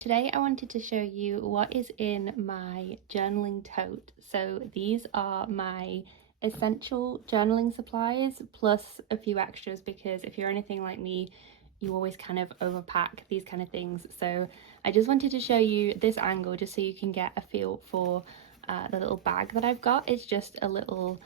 Today I wanted to show you what is in my journaling tote. So these are my essential journaling supplies plus a few extras, because if you're anything like me, you always kind of overpack these kind of things. So I just wanted to show you this angle just so you can get a feel for the little bag that I've got. It's just a little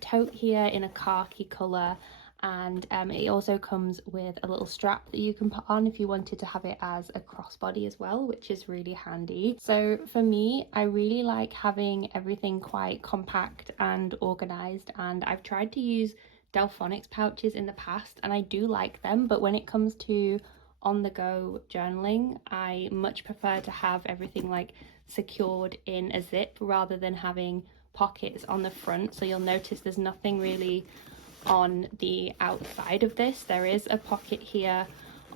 tote here in a khaki colour, and it also comes with a little strap that you can put on if you wanted to have it as a crossbody as well, which is really handy. So for me, I really like having everything quite compact and organised, and I've tried to use Delphonics pouches in the past and I do like them, but when it comes to on the go journaling, I much prefer to have everything like secured in a zip rather than having pockets on the front. So you'll notice there's nothing really on the outside of this. There is a pocket here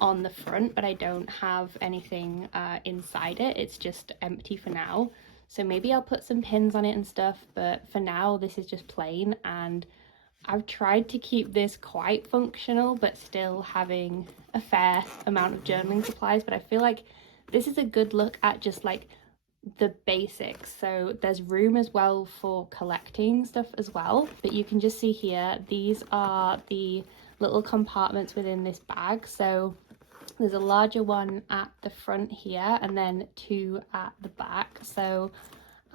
on the front, but I don't have anything inside it. It's just empty for now. So maybe I'll put some pins on it and stuff, but for now this is just plain. And I've tried to keep this quite functional but still having a fair amount of journaling supplies, but I feel like this is a good look at just like the basics. So there's room as well for collecting stuff as well, but you can just see here these are the little compartments within this bag. So there's a larger one at the front here and then two at the back. So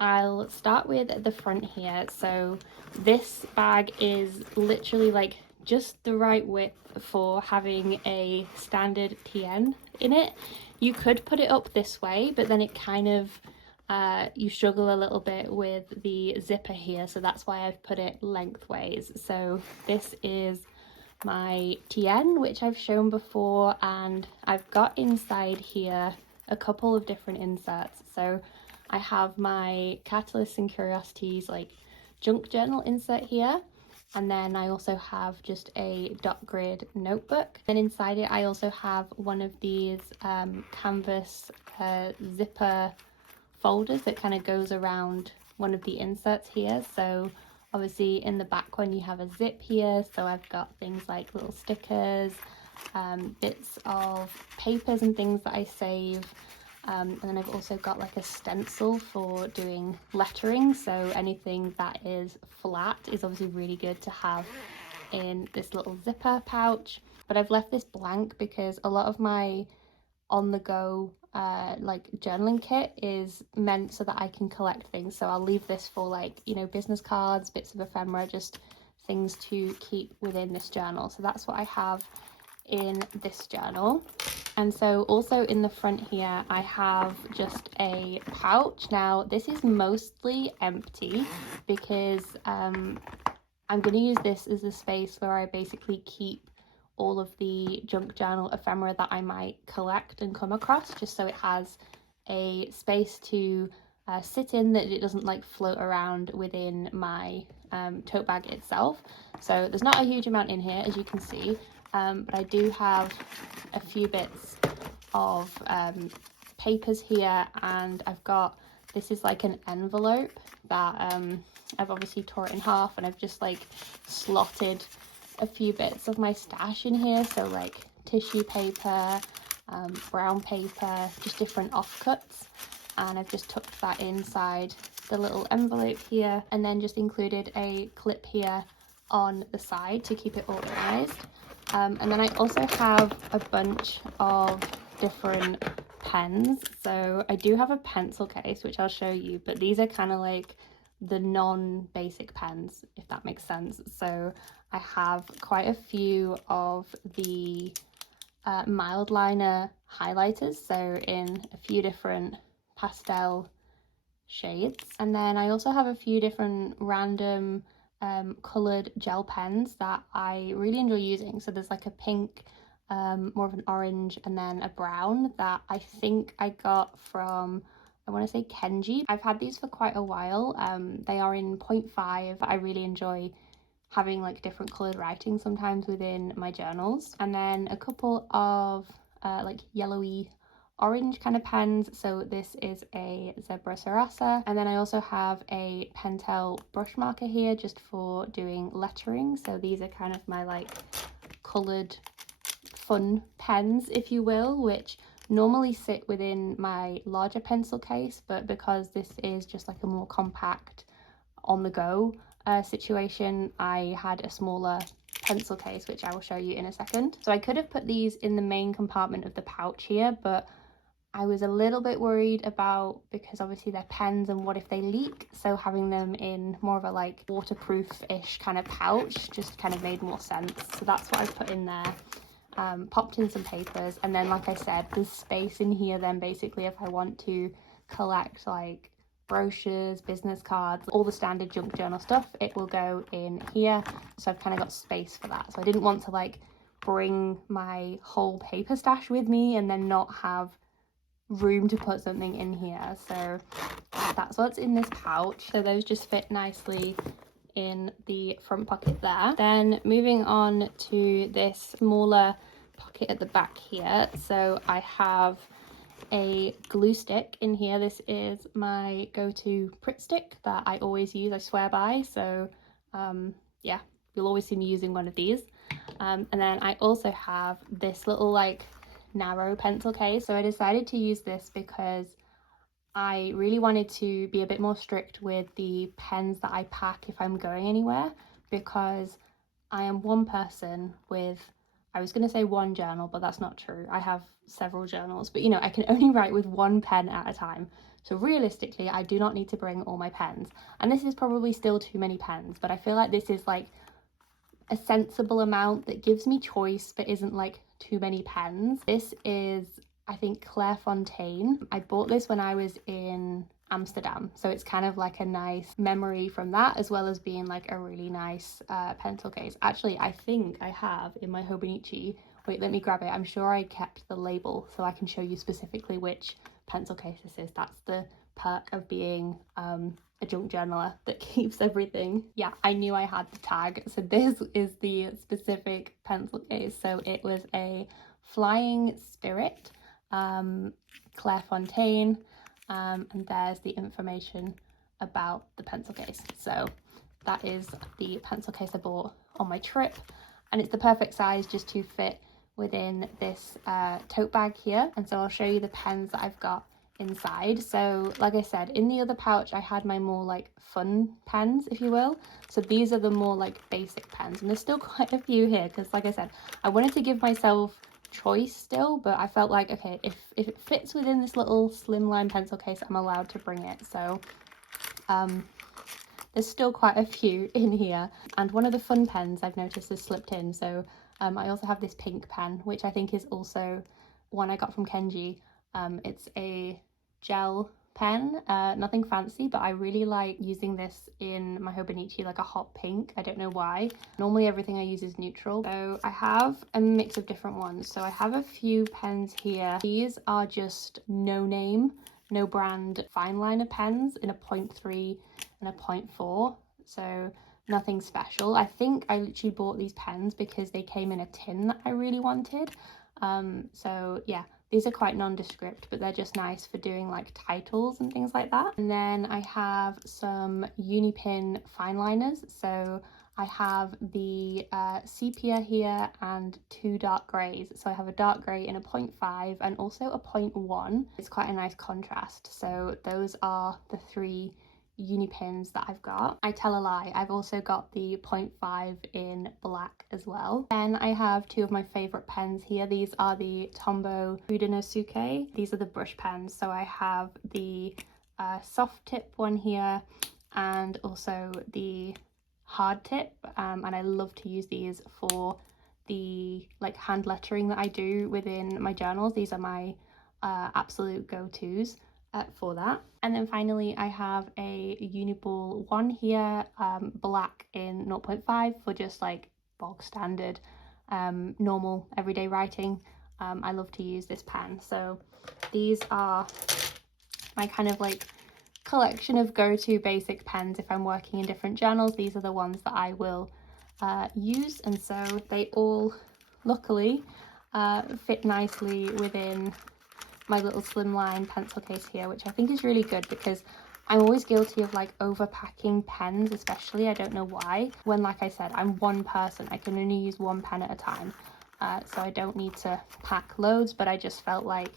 I'll start with the front here. So this bag is literally like just the right width for having a standard TN in it. You could put it up this way, but then it kind of you struggle a little bit with the zipper here, so that's why I've put it lengthways. So this is my TN, which I've shown before, and I've got inside here a couple of different inserts. So I have my Catalysts and Curiosities like junk journal insert here, and then I also have just a dot grid notebook. Then inside it I also have one of these canvas zipper folders that kind of goes around one of the inserts here. So obviously in the back one you have a zip here, so I've got things like little stickers, bits of papers and things that I save, and then I've also got like a stencil for doing lettering, so anything that is flat is obviously really good to have in this little zipper pouch. But I've left this blank because a lot of my on the go like journaling kit is meant so that I can collect things, so I'll leave this for like, you know, business cards, bits of ephemera, just things to keep within this journal. So that's what I have in this journal. And so also in the front here I have just a pouch. Now this is mostly empty because I'm going to use this as a space where I basically keep all of the junk journal ephemera that I might collect and come across, just so it has a space to sit in, that it doesn't like float around within my tote bag itself. So there's not a huge amount in here, as you can see, but I do have a few bits of papers here, and I've got, this is like an envelope that I've obviously tore it in half, and I've just like slotted a few bits of my stash in here, so like tissue paper, brown paper, just different offcuts, and I've just tucked that inside the little envelope here, and then just included a clip here on the side to keep it organized. And then I also have a bunch of different pens. So I do have a pencil case, which I'll show you, but these are kind of like the non-basic pens, if that makes sense. So I have quite a few of the mild liner highlighters, so in a few different pastel shades. And then I also have a few different random coloured gel pens that I really enjoy using. So there's like a pink, more of an orange, and then a brown that I think I got from, I want to say Kenji. I've had these for quite a while. They are in 0.5. I really enjoy having like different coloured writing sometimes within my journals. And then a couple of like yellowy orange kind of pens. So this is a Zebra Sarasa, and then I also have a Pentel brush marker here just for doing lettering. So these are kind of my like coloured fun pens, if you will, which normally sit within my larger pencil case, but because this is just like a more compact on the go situation, I had a smaller pencil case, which I will show you in a second. So I could have put these in the main compartment of the pouch here, but I was a little bit worried about, because obviously they're pens and what if they leak, so having them in more of a like waterproof-ish kind of pouch just kind of made more sense. So that's what I've put in there. Popped in some papers, and then like I said, there's space in here then basically if I want to collect like brochures, business cards, all the standard junk journal stuff, it will go in here. So I've kind of got space for that. So I didn't want to like bring my whole paper stash with me and then not have room to put something in here. So that's what's in this pouch. So those just fit nicely in the front pocket there. Then moving on to this smaller pocket at the back here. So I have a glue stick in here. This is my go-to Pritt stick that I always use, I swear by. So yeah, you'll always see me using one of these. And then I also have this little like narrow pencil case. So I decided to use this because I really wanted to be a bit more strict with the pens that I pack if I'm going anywhere, because I am one person with, I was going to say one journal, but that's not true. I have several journals, but you know, I can only write with one pen at a time. So realistically, I do not need to bring all my pens. And this is probably still too many pens, but I feel like this is like a sensible amount that gives me choice but isn't like too many pens. This is, I think, Clairefontaine. I bought this when I was in Amsterdam, so it's kind of like a nice memory from that, as well as being like a really nice pencil case. Actually, I think I have in my Hobonichi, wait, let me grab it. I'm sure I kept the label so I can show you specifically which pencil case this is. That's the perk of being a junk journaler that keeps everything. Yeah, I knew I had the tag. So this is the specific pencil case. So it was a Flying Spirit, Clairefontaine, and there's the information about the pencil case. So that is the pencil case I bought on my trip, and it's the perfect size just to fit within this tote bag here. And so I'll show you the pens that I've got inside. So like I said, in the other pouch I had my more like fun pens, if you will. So these are the more like basic pens, and there's still quite a few here because like I said, I wanted to give myself choice still, but I felt like, okay, if it fits within this little slimline pencil case, I'm allowed to bring it. So there's still quite a few in here, and one of the fun pens I've noticed has slipped in. So I also have this pink pen, which I think is also one I got from Kenji. It's a gel pen, nothing fancy, but I really like using this in my Hobonichi, like a hot pink. I don't know why. Normally everything I use is neutral. So I have a mix of different ones. So I have a few pens here. These are just no name, no brand fine liner pens in a 0.3 and a 0.4. So nothing special. I think I literally bought these pens because they came in a tin that I really wanted. So yeah, these are quite nondescript, but they're just nice for doing like titles and things like that. And then I have some Unipin fine liners. So I have the sepia here and two dark greys. So I have a dark grey in a 0.5 and also a 0.1. It's quite a nice contrast. So those are the three Unipins that I've got. I tell a lie, I've also got the 0.5 in black as well. Then I have two of my favorite pens here. These are the Tombow Udinosuke. These are the brush pens. So I have the soft tip one here and also the hard tip, and I love to use these for the like hand lettering that I do within my journals. These are my absolute go-tos for that. And then finally I have a Uniball one here, black in 0.5 for just like bog standard normal everyday writing. I love to use this pen. So these are my kind of like collection of go-to basic pens if I'm working in different journals. These are the ones that I will use, and so they all luckily fit nicely within my little slimline pencil case here, which I think is really good because I'm always guilty of like overpacking pens, especially. I don't know why. When, like I said, I'm one person, I can only use one pen at a time, so I don't need to pack loads, but I just felt like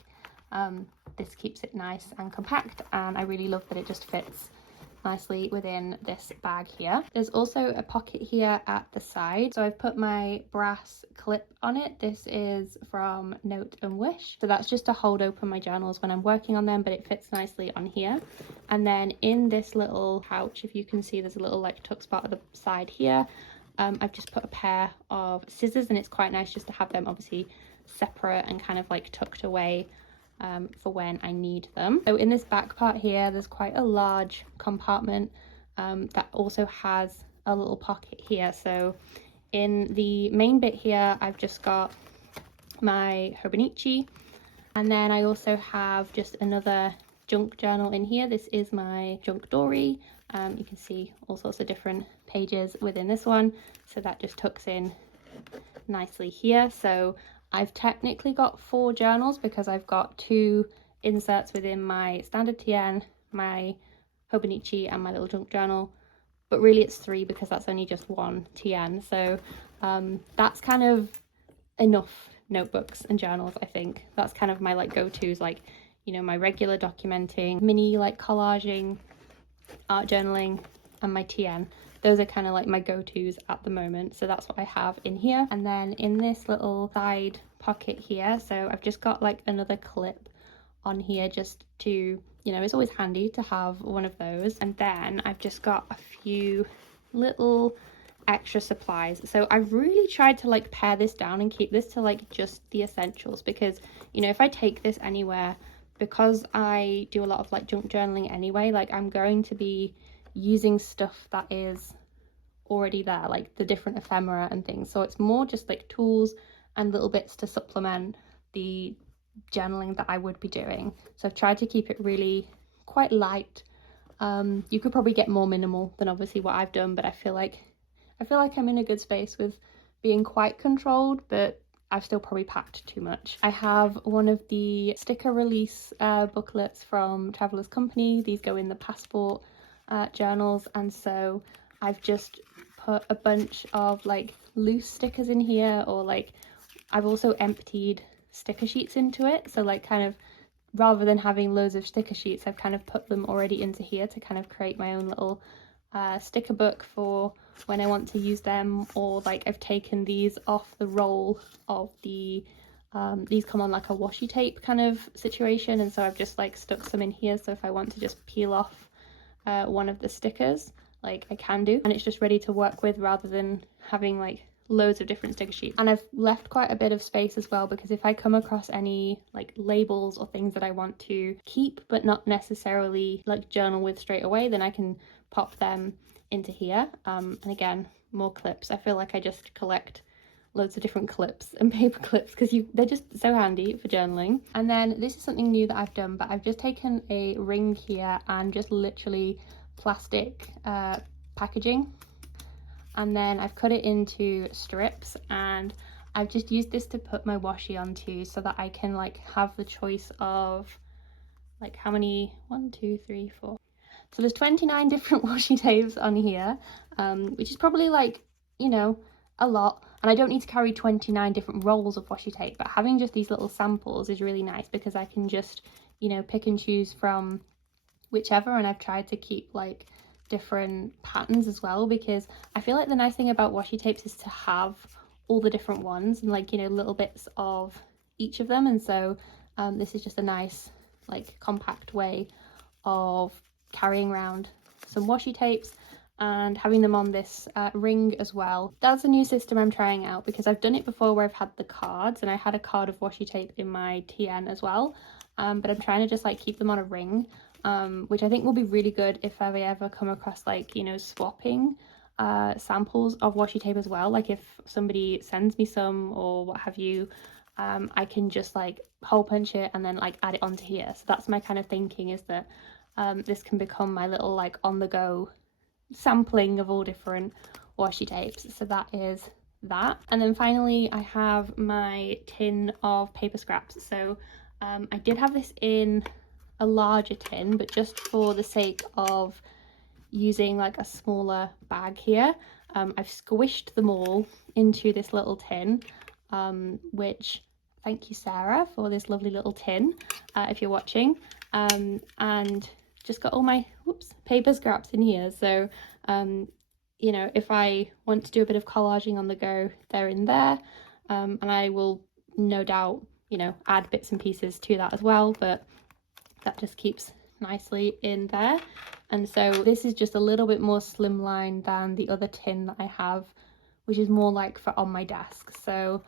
this keeps it nice and compact, and I really love that it just fits nicely within this bag here. There's also a pocket here at the side, so I've put my brass clip on it. This is from Note and Wish, so that's just to hold open my journals when I'm working on them, but it fits nicely on here. And then in this little pouch, if you can see, there's a little like tuck spot at the side here. I've just put a pair of scissors, and it's quite nice just to have them obviously separate and kind of like tucked away for when I need them. So in this back part here, there's quite a large compartment that also has a little pocket here. So in the main bit here, I've just got my Hobonichi, and then I also have just another junk journal in here. This is my junk dory. You can see all sorts of different pages within this one, so that just tucks in nicely here. So I've technically got 4 journals because I've got 2 inserts within my standard TN, my Hobonichi, and my little junk journal, but really it's 3 because that's only just 1 TN. So that's kind of enough notebooks and journals. I think that's kind of my like go-tos, like, you know, my regular documenting, mini like collaging, art journaling, and my TN. Those are kind of like my go-tos at the moment, so that's what I have in here. And then in this little side pocket here, so I've just got like another clip on here just to, you know, it's always handy to have one of those. And then I've just got a few little extra supplies. So I've really tried to like pare this down and keep this to like just the essentials, because, you know, if I take this anywhere, because I do a lot of like junk journaling anyway, like I'm going to be using stuff that is already there, like the different ephemera and things. So it's more just like tools and little bits to supplement the journaling that I would be doing. So I've tried to keep it really quite light. You could probably get more minimal than obviously what I've done, but I feel like I'm in a good space with being quite controlled, but I've still probably packed too much. I have one of the sticker release booklets from Traveller's Company. These go in the passport journals, and so I've just put a bunch of like loose stickers in here, or like I've also emptied sticker sheets into it. So like kind of rather than having loads of sticker sheets, I've kind of put them already into here to kind of create my own little sticker book for when I want to use them. Or like I've taken these off the roll of the these come on like a washi tape kind of situation, and so I've just like stuck some in here, so if I want to just peel off one of the stickers, like I can do, and it's just ready to work with rather than having like loads of different sticker sheets. And I've left quite a bit of space as well, because if I come across any like labels or things that I want to keep but not necessarily like journal with straight away, then I can pop them into here. And again, more clips. I feel like I just collect loads of different clips and paper clips because they're just so handy for journaling. And then this is something new that I've done, but I've just taken a ring here and just literally plastic packaging, and then I've cut it into strips, and I've just used this to put my washi onto, so that I can like have the choice of like how many, 1 2 3 4, so there's 29 different washi tapes on here, which is probably like, you know, a lot, and I don't need to carry 29 different rolls of washi tape, but having just these little samples is really nice because I can just, you know, pick and choose from whichever. And I've tried to keep like different patterns as well, because I feel like the nice thing about washi tapes is to have all the different ones and like, you know, little bits of each of them. And so this is just a nice like compact way of carrying around some washi tapes and having them on this ring as well. That's a new system I'm trying out, because I've done it before where I've had the cards, and I had a card of washi tape in my TN as well, but I'm trying to just like keep them on a ring, which I think will be really good if I ever come across like, you know, swapping samples of washi tape as well. Like if somebody sends me some or what have you, I can just like hole punch it and then like add it onto here. So that's my kind of thinking, is that this can become my little like on the go sampling of all different washi tapes. So that is that. And then finally I have my tin of paper scraps. So I did have this in a larger tin, but just for the sake of using like a smaller bag here, I've squished them all into this little tin, which thank you Sarah for this lovely little tin, if you're watching. And just got all my paper scraps in here, so you know, if I want to do a bit of collaging on the go, they're in there. And I will no doubt, you know, add bits and pieces to that as well, but that just keeps nicely in there. And so this is just a little bit more slimline than the other tin that I have, which is more like for on my desk. So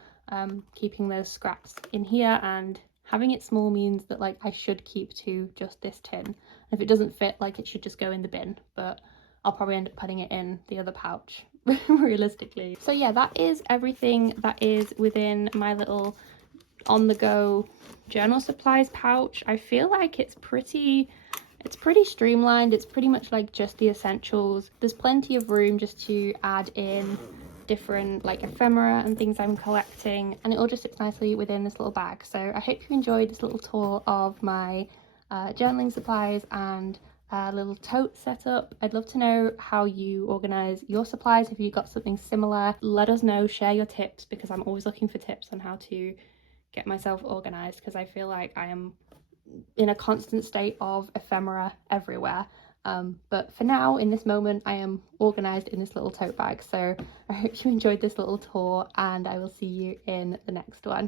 keeping those scraps in here and having it small means that like I should keep to just this tin. And if it doesn't fit, like it should just go in the bin, but I'll probably end up putting it in the other pouch realistically. So yeah, that is everything that is within my little on the go journal supplies pouch. I feel like it's pretty streamlined. It's pretty much like just the essentials. There's plenty of room just to add in different like ephemera and things I'm collecting, and it all just fits nicely within this little bag. So I hope you enjoyed this little tour of my journaling supplies and little tote setup. I'd love to know how you organize your supplies. If you've got something similar, let us know, share your tips, because I'm always looking for tips on how to get myself organized, because I feel like I am in a constant state of ephemera everywhere. But for now, in this moment, I am organized in this little tote bag. So I hope you enjoyed this little tour, and I will see you in the next one.